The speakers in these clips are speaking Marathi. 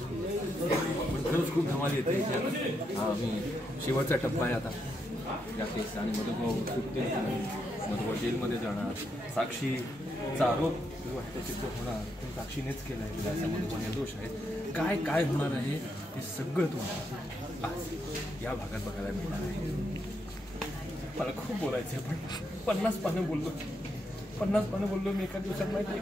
पण खरंच खूप धमाल येते इथे आता. मी शेवटचा टप्पा आहे आता या केसचा आणि मधुभाऊ सुटतील, मधुभाऊ जेलमध्ये जाणार, साक्षीचा आरोप वाटतं सिद्ध होणार, साक्षीनेच केला आहे असा मधुभाऊ निर्दोष आहे. काय काय होणार आहे हे सगळं तुम्हाला आज या भागात बघायला मिळणार आहे. मला खूप बोलायचं आहे पण 50 पानं बोललो मी एका दिवसात. माहिती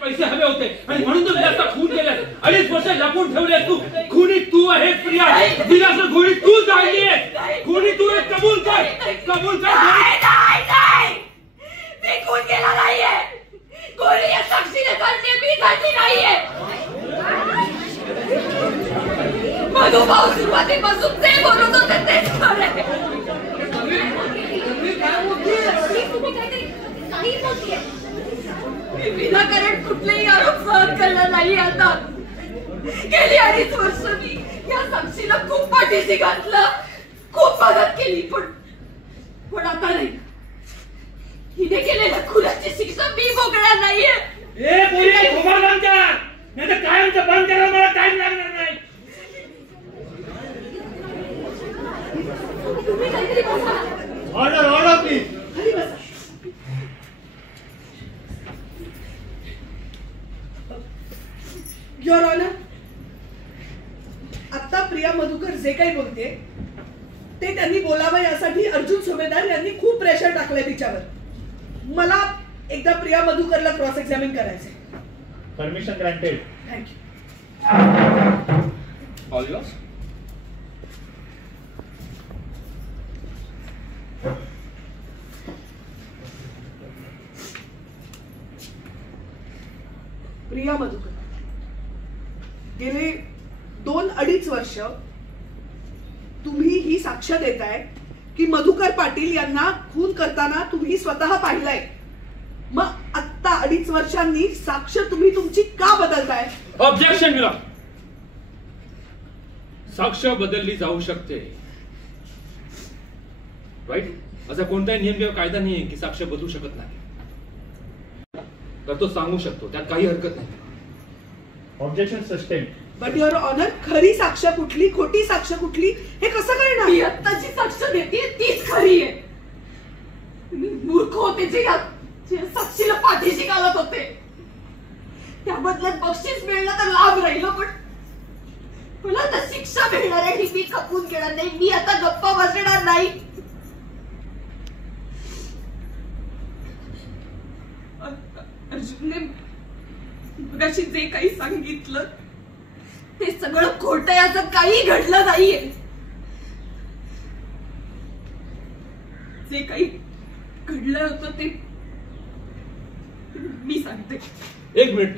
पैसे हवे होते आणि म्हणून तू जास्त खून केलास. 2.5 वर्ष लपून ठेवले तू. खुनी तू आहे प्रिया. दिलास गोळी तू जाळलीये. खुनी तू आहे. कबूल कर. नाही मी खून केला नाहीये. गोळी या साक्षीने काढली, मी काढली नाहीये. मधुभाऊ सुरुवातीपासून ते बोलत होते तेच खरे. काही बोलतीये. मी विनाकारण कुठलेही आरोप सहन करणार नाही आता. गेली 2.5 वर्ष मी या साक्षीला खूप पाठीशी घातलं, खूप मदत केली, पण आता नाही. हिने केलेल्या खुनाची शिक्षा मी भोगणार नाहीये. ए पोरी खोबा बंद कर, नाही तर कायमचं बंद करायला मला टाइम लागणार नाही. तुम्ही काहीतरी बसा. Order please. खाली बसा. युअर ऑनर, आता प्रिया मधुकर जे काही बोलते ते त्यांनी बोलावं यासाठी अर्जुन सुभेदार यांनी खूप प्रेशर टाकलंय तिच्यावर. मला एकदा प्रिया मधुकरला क्रॉस एक्झामिन करायचंय. Permission granted. Thank you. All yours. Priya Madhukar, गेले 2-2.5 वर्ष तुम्ही ही साक्ष देताय की मधुकर पाटील यांना खून करताना तुम्ही स्वतः पाहिलंय. मग आता 2.5 वर्षांनी साक्ष तुम्ही तुमची का बदलताय? ऑब्जेक्शन मिला. साक्ष बदलली जाऊ शकते, राईट? असा कोणताही नियम किंवा कायदा नाहीये की साक्ष बदलू शकत नाही. तर तो सांगू शकतो, त्यात काही हरकत नाही. Objection sustain. But your honour, खरी साक्ष कुठली, खोटी साक्ष कुठली हे कसं कळणार? मी आत्ताची साक्ष देते तीच खरी आहे. मी मूर्ख होते जे साक्षीला पाठीशी घालत होते. त्या बदल्यात बक्षीस मिळलं तर लाभ राहिलं, पण मला आता शिक्षा मिळणार आहे ही मी खपून घेणार नाही. मी आता गप्पा बसणार नाही. अर्जुनने मगाशी जे काही सांगितलं ते सगळं खोटं. याचं काही घडलं नाहीये. जे काही घडलं होतं ते मी सांगते. 1 मिनिट.